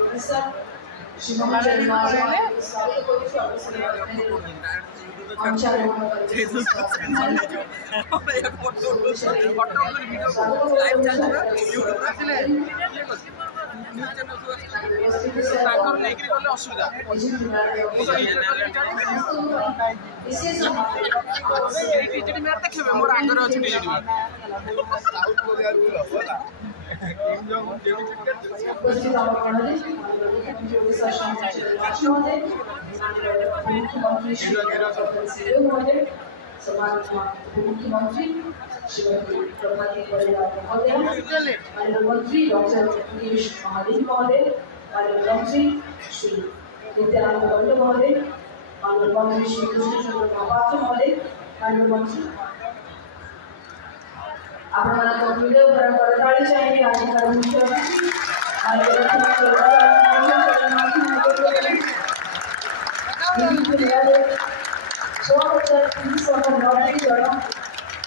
ओडिशा शिवमोहन स्वागत मोर आगर अच्छी मुख्यमंत्री श्रीमती प्रभाती परिवार महोदय, माननीय मंत्री डॉक्टर मुकेश महादेव महोदय, माननीय मंत्री श्री नित्यानंद गौड़ महोदय, माननीय मंत्री श्री कृष्णचंद्र महापात्र महोदय, माननीय मंत्री अपना वीडियो करताली चाहिए आज का मुख्य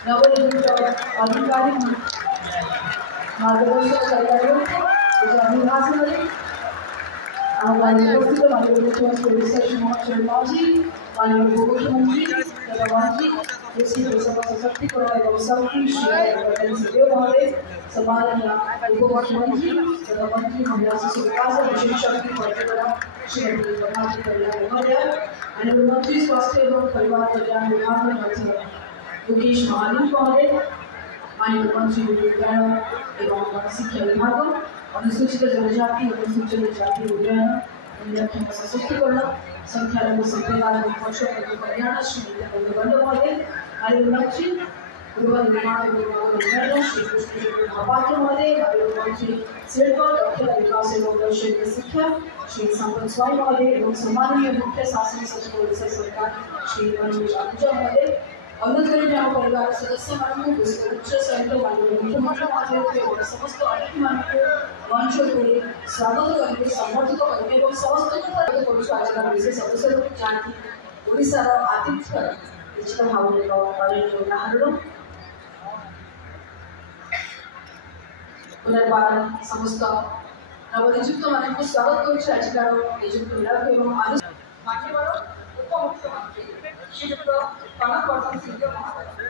नवनिर्मित अधिकारी मार्गदर्शन अधिकारी अभिभाषण माननीय मुख्यमंत्री ओडिशा शिवमोहन जी, माननीय मुख्यमंत्री तथा मंत्री कृषि कृषक सशक्तिकरण एवं शक्ति श्री महोदय, सम्माननीय उपमुख्यमंत्री तथा मंत्री महिला शिशु विकास और शिशु शक्ति परियोजना श्रीमती प्रभाती परिवार महोदय, माननीय मंत्री स्वास्थ्य एवं परिवार कल्याण विभाग में मंत्री मुकेश महादेव महोदय, माननीय मंत्री विज्ञान एवं शिक्षा विभाग, अनुसूचित जनजाति और अनुसूचित जाति उन्नयन महिला सशक्तिकरण संख्यालघु संप्रदाय एवं पशुपति कल्याण श्री नित्यानंद गौड़ महोदय, माननीय मंत्री गृह निर्माण एवं उन्नयन श्री कृष्णचंद्र महापात्र महोदय, माननीय मंत्री शिल्प दक्षता विकास एवं वैषयिक शिक्षा श्री संपत स्वाई महोदय एवं सम्माननीय मुख्य शासन सचिव ओडिशा सरकार श्री मनोज आहूजा महोदय, अनुकरण परिवार सदस्य उच्च सहित माननीय मुख्यमंत्री महोदय समस्त अतिथि मान मंच को स्वागत करके समर्थित करके समस्त आज विशेष अवसर जहाँकि ओडिशार आतिथ्य निश्चित भाव में उदाहरण पुनर्बार समस्त नवनियुक्त मान स्वागत कर नियुक्त विभाग एवं मान्यवर उपमुख्यमंत्री श्रीयुक्त कनकवर्धन सिंह महोदय,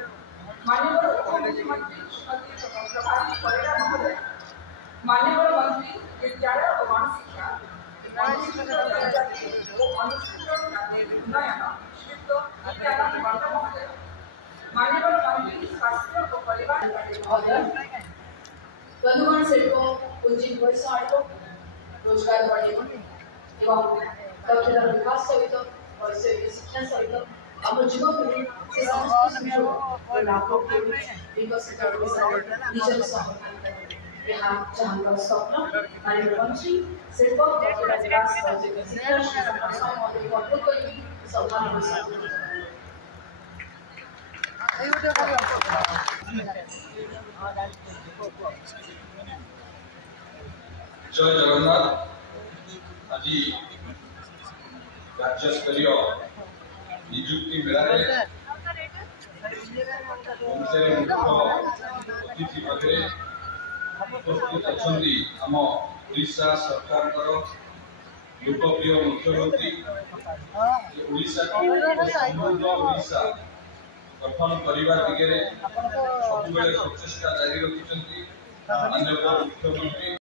मान्यवर उपमुख्यमंत्री श्रीमती प्रभाती परिवार महोदय, मान्यवर मंत्री विद्यालय और गणशिक्षा अनुसूचित जनजाति और अनुसूचित जाति उन्नयन श्रीयुक्त नित्यानंद गौड़ महोदय, मान्यवर मंत्री स्वास्थ्य और परिवार महोदय, बंधुगण शिल्पों पूंजी व्यवसाय रोजगार बढ़ेगा एवं दक्षता विकास सहित वैषयिक शिक्षा सहित आम युवपीढ़ी से समस्त सुयोग और लाभों के विकसित निजर यहाँ जहाँ स्वप्न माननीय मंत्री शिल्प दक्षता विकास वैषयिक शिक्षा श्री महोदय को अनुरोध करेंगे सम्मान जय जगन्नाथ। आज राज्य स्तरीय नियुक्ति मेला मुख्य अतिथि भागे उपस्थित अच्छा आम ओडिशा सरकार लोकप्रिय मुख्यमंत्री ओडिशा समृद्ध ओडिशा गठन करने दिगरे सब प्रचेषा जारी रखिंट माननीय मुख्यमंत्री।